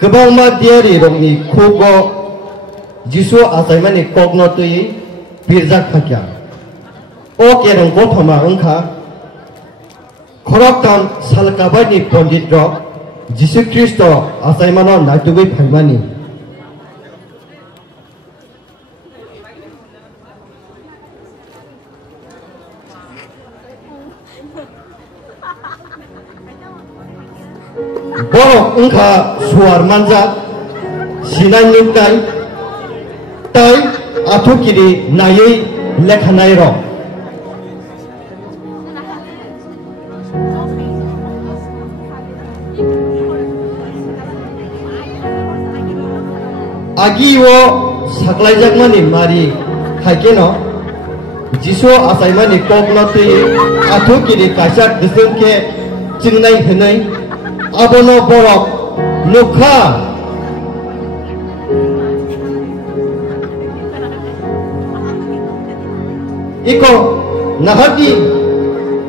Kebangma diari rongni kogo Jisu asaimani kogno tui birjak khakya. O kerong bothoma ongkha khoroktam salkabani pondit rok Jisu Kristo asaimano naitugui phaimani. Borok ongkha suar manjak sinai nuktai tai athukiri nayui lekhanai rok. Agi wo saklaijakmani mari haikeno Jisu asaimani kokno tui athukiri kasak gisungke jingnai hinai abono borok nukha iko nahagi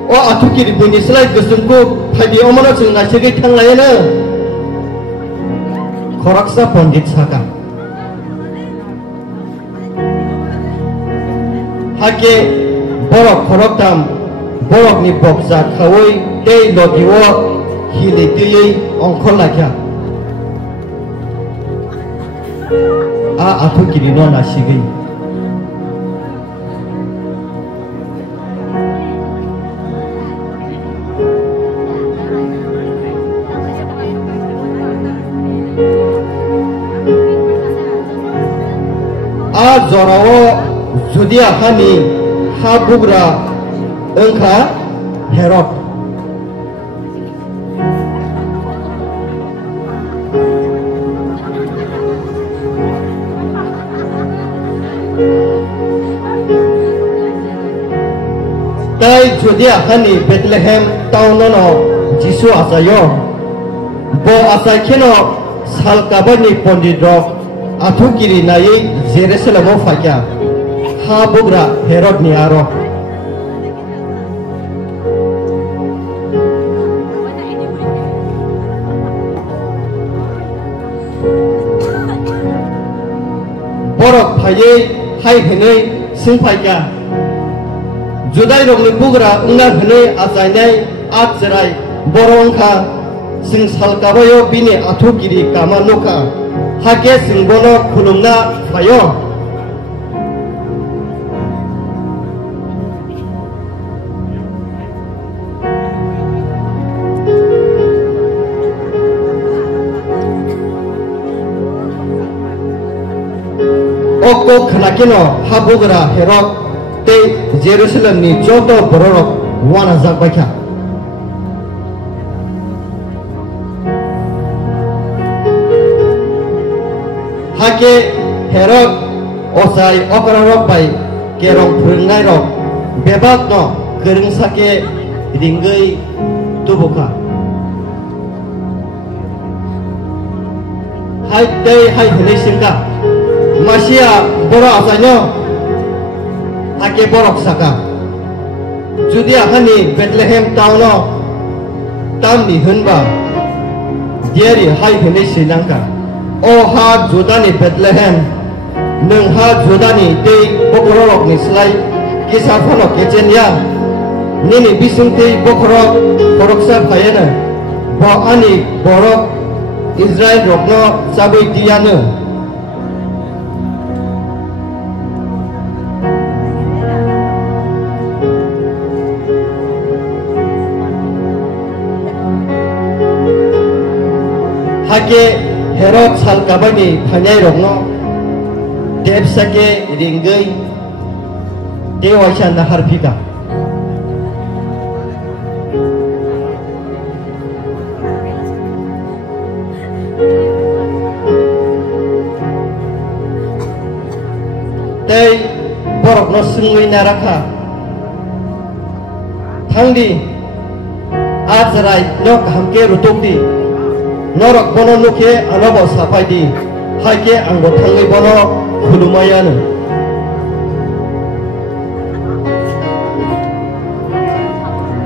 o athukiri buni selai gisungku phadi omono chingna segi thanglayena khoraksa pondit saka hake borok khoroktam borok ni boksa khawoi tei logiwo hili tui ongkhol lakya a athukiri no nasigi a zorawo judia hani ha bugra ongkha Herod tai judia hani Bethlehem taunono Jisu asayo bo asakheno salkabani pondit rok athukiri nai Jerusalemo fakya ha bugra Herod ni aro borok phayei hai hinai singphakya judai rokni bugra ungna hinai asainai atserai borongkha sing salkabayo bini athukiri kama nukha hake singbono khulumna phayo oko khanakino habugra Herod te Jerusalem ni joto bororok wana zakbakha hake Herod osai okararok bai kerong phurngnai rok bebak no kereng sake ringgei tubuka hai tei hai hinai singka Masia borok asanyo hake borok saka judia hani Bethlehem tauno tamni hunba diari hai hinai sinangka o ha judani Bethlehem nung ha judani tei bokorok ni slai kisa phono kechenya nini bisung tei bokorok koroksa phayena bo ani borok Israel rokno sabui tiyanu hake Herod salkabani phanyai rokno depsake ringgei dewaisana harphika tei borokno sungui narakha thangdi azrai nok hamke rutokdi norok bono nuke anobo sapaidi haike anggo thangai bono khulumayanu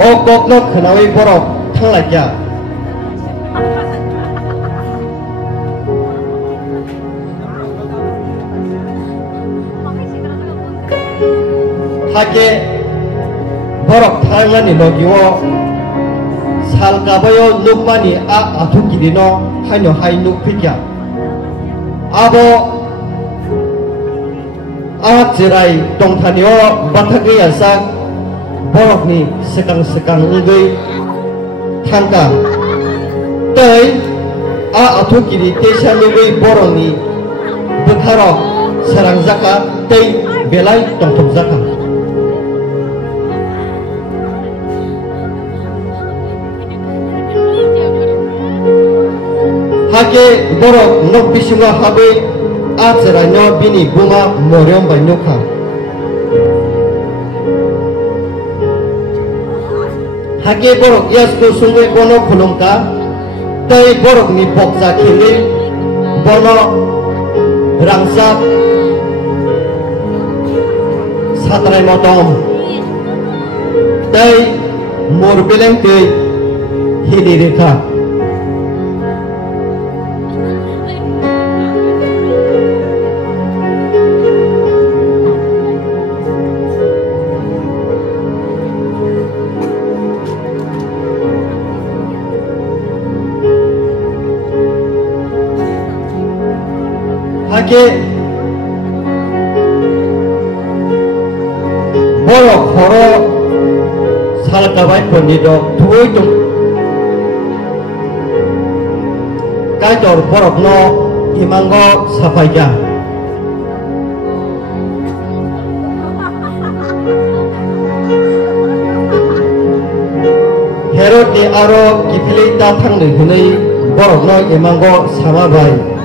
o kokno khnawi borok thanglakya hake borok thangani nogiwo salkabayo nukmani a athukirino haino hai nukpikya abo a jirai tongthaniyo bathagaya sak borokni sekang ungui thangka tei a athukiri teisa nugui borokni bukharo sarangjaka tei belai tongthokjaka hake borok nok bisingo habai a jirai bini buma moryom bai nukha hake borok yasko sungwe bono khulumka tei borok ni bokja khili bono rangsap satrai motom tei morbeleng tei hili rekha hake borok horo salkabai pondidok thuoi tung kaitor borok no imango sapaija herod ni aro kipilei ta thangni hunei borok no imango samabai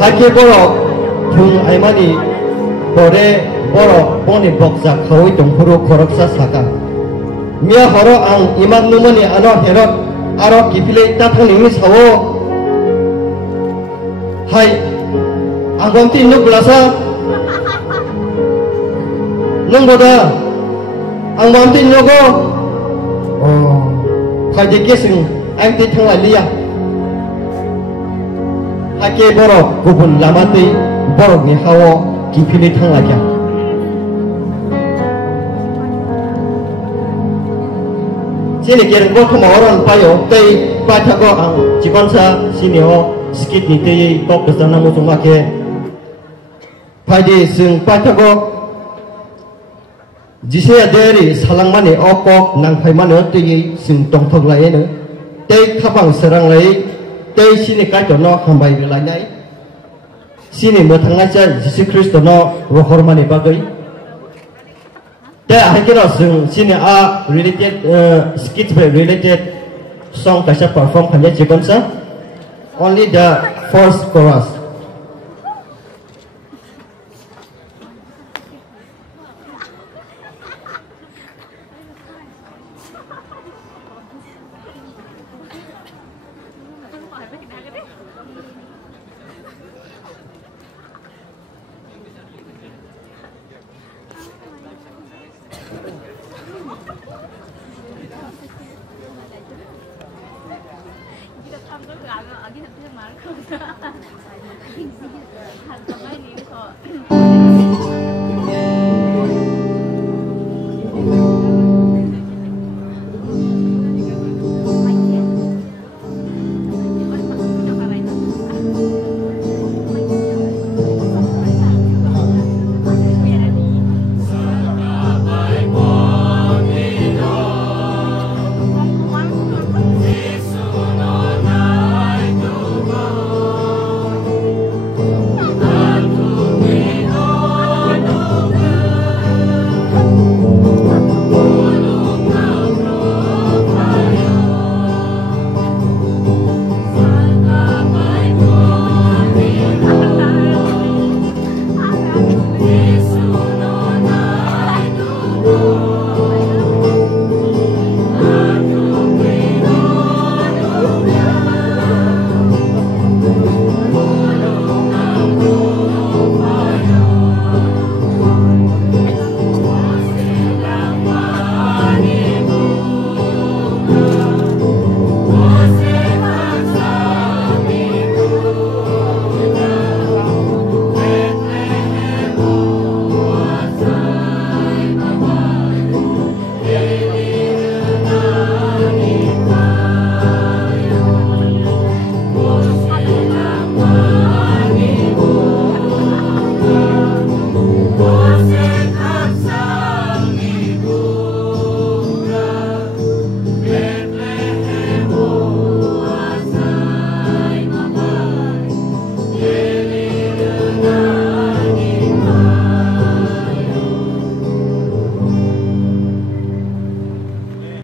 hake borok thung aimani bore borok boni bokja khawai tongphuru khoroksa saka mia horo ang iman numani ano herod aro kipilei ta thangni sawo hai angomti nuklasa nangboda angomti nogo oh khaide kesing angti thangla liya hake borok gubun lamati borok ni hawo kipili thanglakya sini kereng bo thamawaron payo tei pathago ang jikonsa sini ho skit ni tei tok kesana musung ake paidi sing pathago jise aderi salangmani okok nangphaimani tei sing tongthok laene tei khapang serang lai tei sini kaito no hambai belai sini mothangacha Jesus Christ no rohormani bagai tei ahikira sini a related skits by related song kaisa perform khanya chikonsa only the first chorus